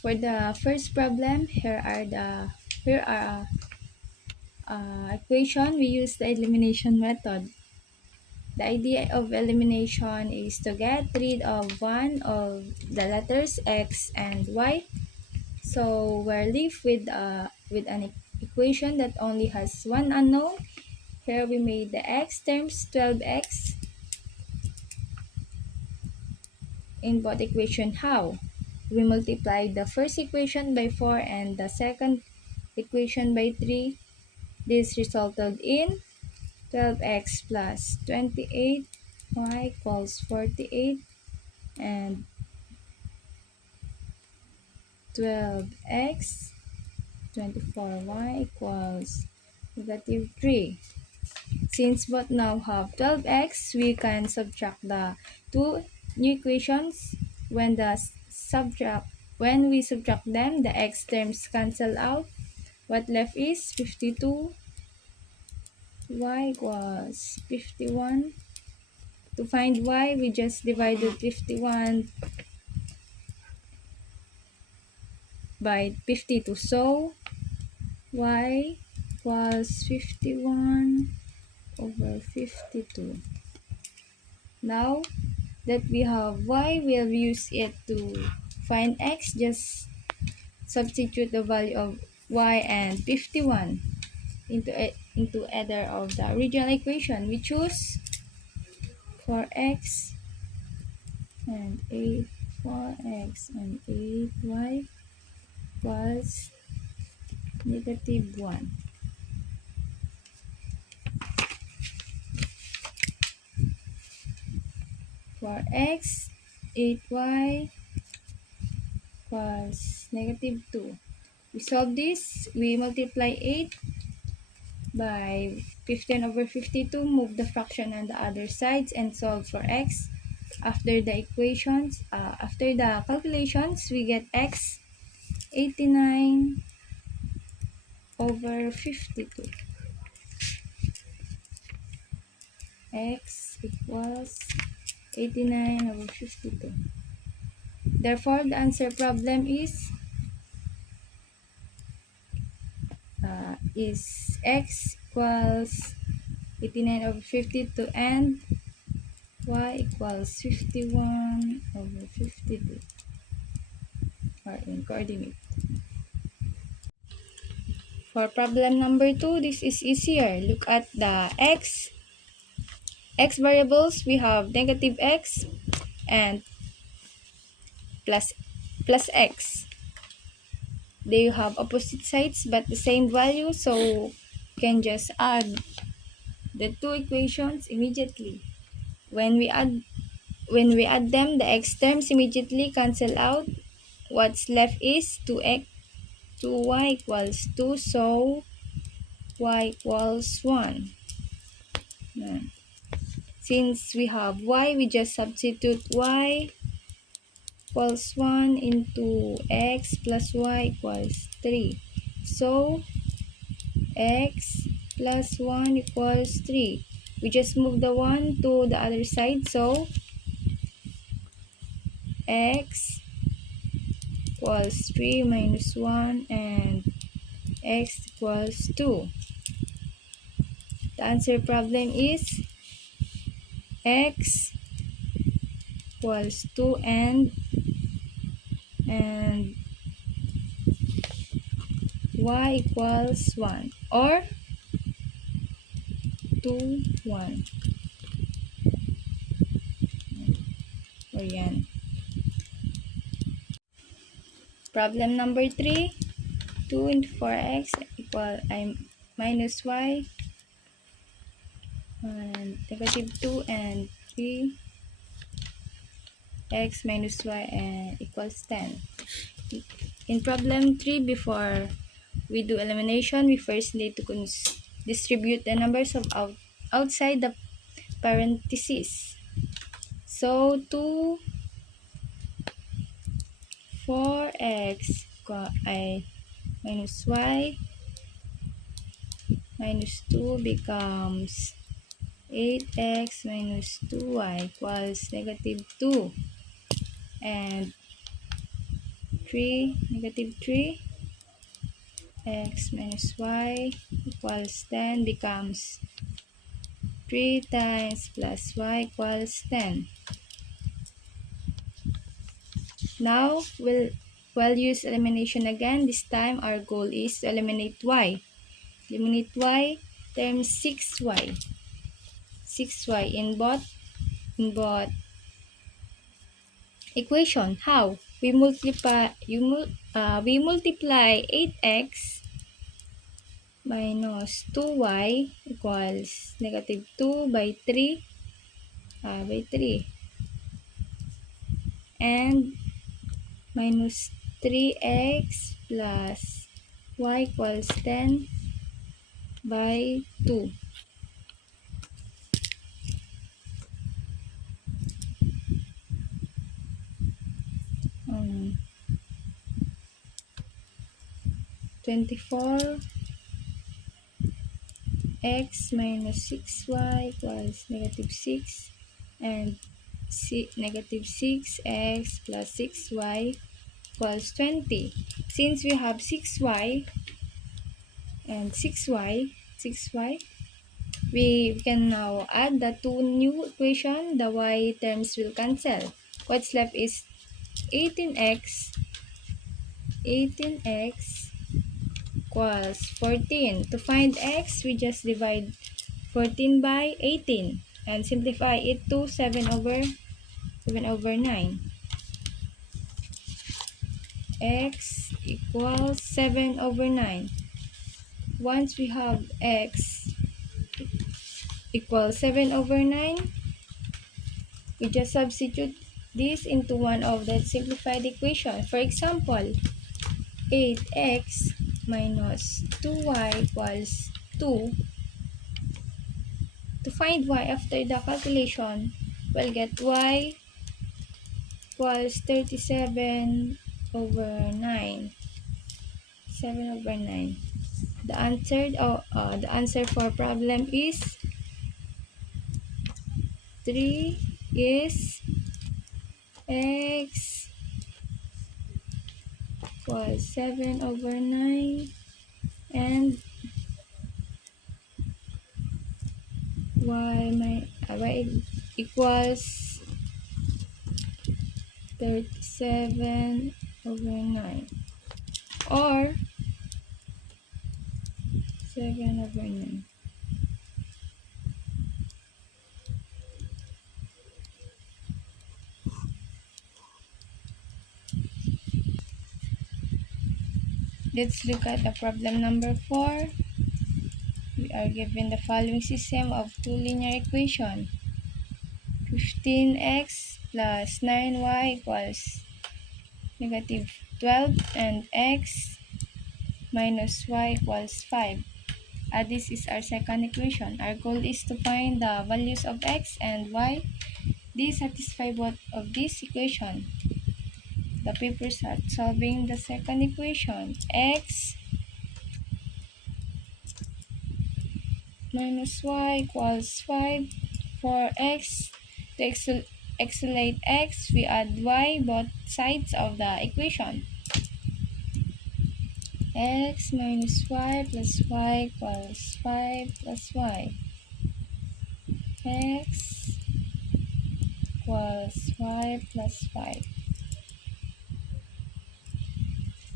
For the first problem, here are equation. We use the elimination method. The idea of elimination is to get rid of one of the letters x and y. So we're left with an equation that only has one unknown. Here we made the x terms 12x in both equation. How? We multiplied the first equation by 4 and the second equation by 3. This resulted in 12x plus 28, y equals 48, and 12x 24y equals -3. Since both now have 12x, we can subtract the two new equations. When we subtract them, the x terms cancel out. What left is 52, y equals 51. To find y, we just divided 51 by 52. So y equals 51 over 52. Now that we have y, we'll use it to find x. Just substitute the value of y and 51 into either of the original equation. We choose 4x and 8, 4x and 8y equals -1. For x, 8y equals -2. We solve this. We multiply 8 by 15 over 52. Move the fraction on the other sides and solve for x. After the calculations, we get x 89 over 52. X equals 89 over 52. Therefore, the answer problem is x equals 89 over 52 and y equals 51 over 52 are in coordinate. For problem number 2, this is easier. Look at the x variables. We have -x and plus x. They have opposite sides but the same value, so you can just add the two equations immediately. When we add them, the x terms immediately cancel out. What's left is 2y equals 2, so y equals 1. Since we have y, we just substitute y equals 1 into x plus y equals 3. So x plus 1 equals 3. We just move the 1 to the other side, so x equals 3 minus 1 and x equals 2. The answer problem is x equals 2 and y equals 1 or 2, 1. O yan. Problem number 3, 2 into 4x equal minus y and -2 and 3 x minus y and equals 10. In problem 3, before we do elimination, we first need to distribute the numbers of outside the parentheses. So 2 4x minus y minus 2 becomes 8x minus 2y equals -2, and 3 x minus y equals 10 becomes 3 times plus y equals 10. Now, we'll use elimination again. This time, our goal is to eliminate y. Eliminate y terms 6y. 6y in both equation. How? We multiply 8x minus 2y equals negative 2 by 3 and minus 3x plus y equals 10 by 2. Um, 24 x minus 6y equals negative 6 and negative 6x plus 6y equals 20. Since we have 6y and 6y, we can now add the two new equation. The y terms will cancel. What's left is 18x equals 14. To find x, we just divide 14 by 18 and simplify it to 7 over 9. X equals 7 over 9. Once we have x equals 7 over 9, we just substitute this into one of the simplified equation. For example, 8x minus 2y equals 2. To find y after the calculation, we'll get y equals 37 over 9. 7 over 9. The answer for problem is 3 is x equals 7 over 9 and y equals 37 over 9 or 7 over 9. Let's look at the problem number 4. We are given the following system of two linear equations. 15x plus 9y equals negative 12 and x minus y equals 5. This is our second equation. Our goal is to find the values of x and y. These satisfy both of these equations. The paper start solving the second equation. X minus y equals 5. For x, to isolate x, we add y both sides of the equation. X minus y plus y equals 5 plus y. X equals 5 plus 5.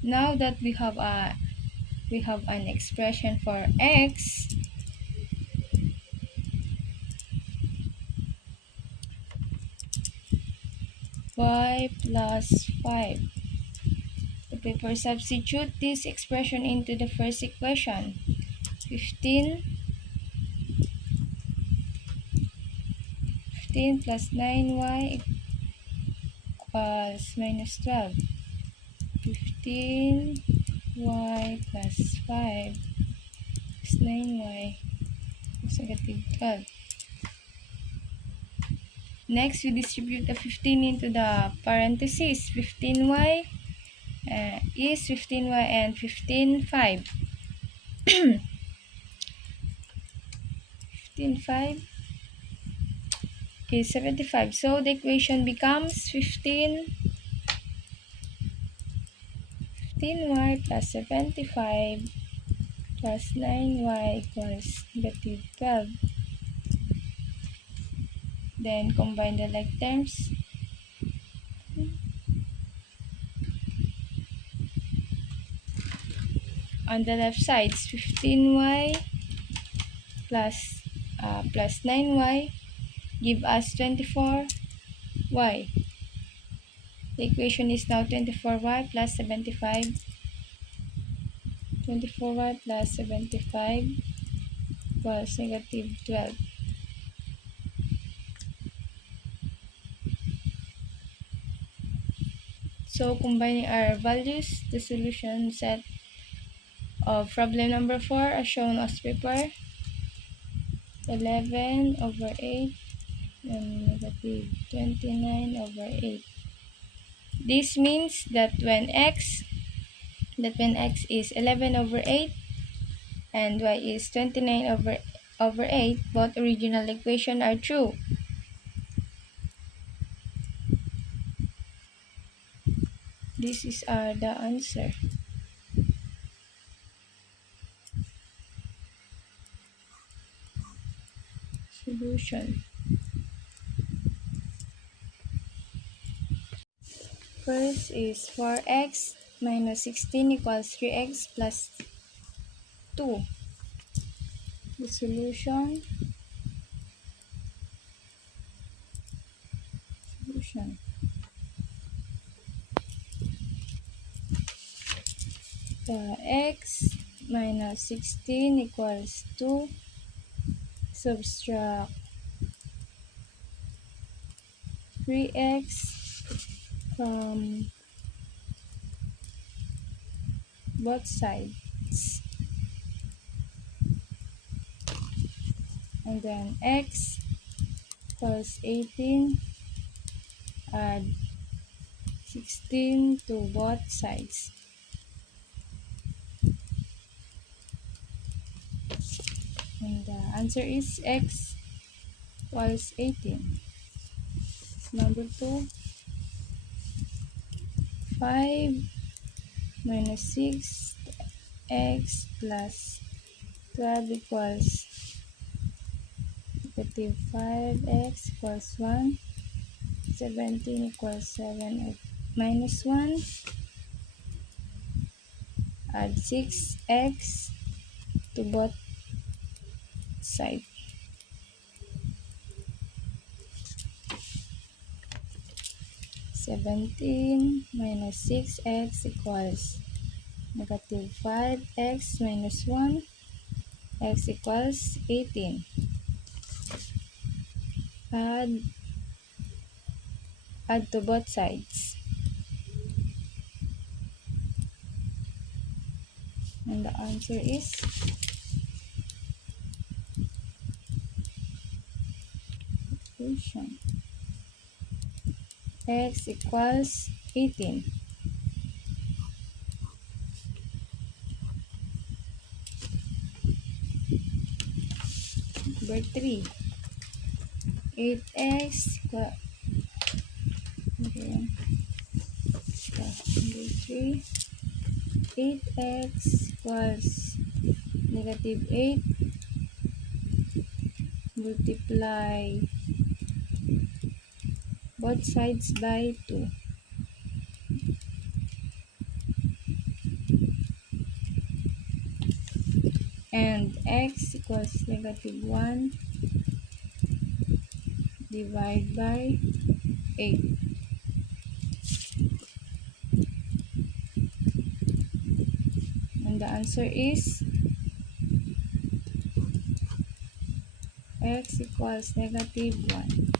Now that we have an expression for x, y plus 5. The paper substitute this expression into the first equation. 15 plus 9y equals minus 12. 15y plus 5 plus 9y is negative 12. Next, we distribute the 15 into the parentheses. 15y is 15y and 15, 5. 15, 5 is 75. So the equation becomes 15 15y plus 75 plus 9y equals negative 12. Then combine the like terms. On the left side, 15y plus 9y give us 24y. The equation is now 24y plus 75. 24y plus 75 equals negative 12. So combining our values, the solution set of problem number 4 as shown as paper. 11 over 8 and negative 29 over 8. This means that when x is 11 over 8 and y is 29 over 8, both original equations are true. This is the answer. Solution. First is 4x minus 16 equals 3x plus 2. The solution. X minus 16 equals 2. Subtract 3x from both sides. And then x equals 18. Add 16 to both sides. And the answer is x equals 18. Number 2. 5 minus 6x plus 12 equals negative 5x equals 1. 17 equals 7 minus 1. Add 6x to both sides. 17 minus 6x equals negative 5x minus 1. X equals 18. Add to both sides. And the answer is equation. X equals 18. Number 3. 8x equals 8x equals negative 8 multiply both sides by 2. And x equals negative 1 divided by 8. And the answer is x equals negative 1.